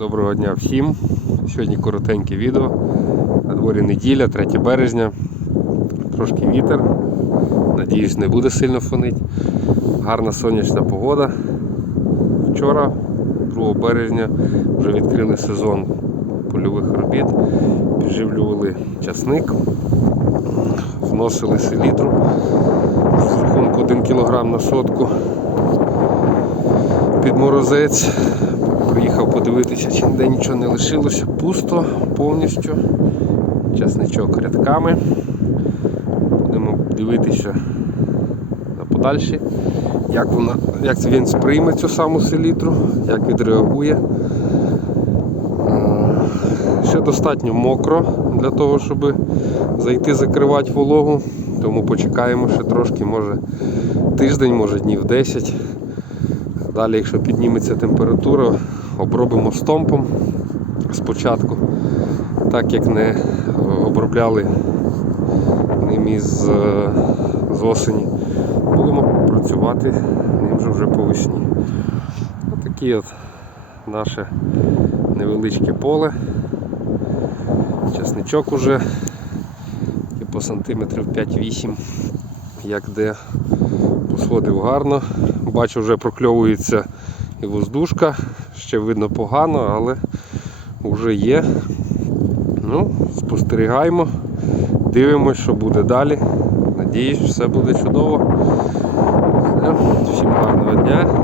Доброго дня всім. Сьогодні коротеньке відео. На дворі неділя, 3 березня. Трошки вітер. Надіюсь, не буде сильно фонить. Гарна сонячна погода. Вчора, 2 березня, вже відкрили сезон польових робіт. Підживлювали часник, вносили селітру з рахунку 1 кг на сотку під морозець. Подивитися, чи ніде нічого не лишилося. Пусто повністю. Часничок рядками. Будемо дивитися на подальші, як, вона, як він сприйме цю саму селітру, як відреагує. Е, Ще достатньо мокро для того, щоб зайти закривати вологу, тому почекаємо ще трошки, може тиждень, може днів 10. Далі, якщо підніметься температура, обробимо стомпом спочатку, так як не обробляли ним із е, з осені. Будемо працювати ним же вже по весні. Отакі от наше невеличке поле. Часничок уже по сантиметрів 5-8, як де посходив гарно. Бачу, вже прокльовується і воздушка, ще видно погано, але вже є. Ну, спостерігаємо, дивимось, що буде далі. Надіюсь, все буде чудово. Всім гарного дня.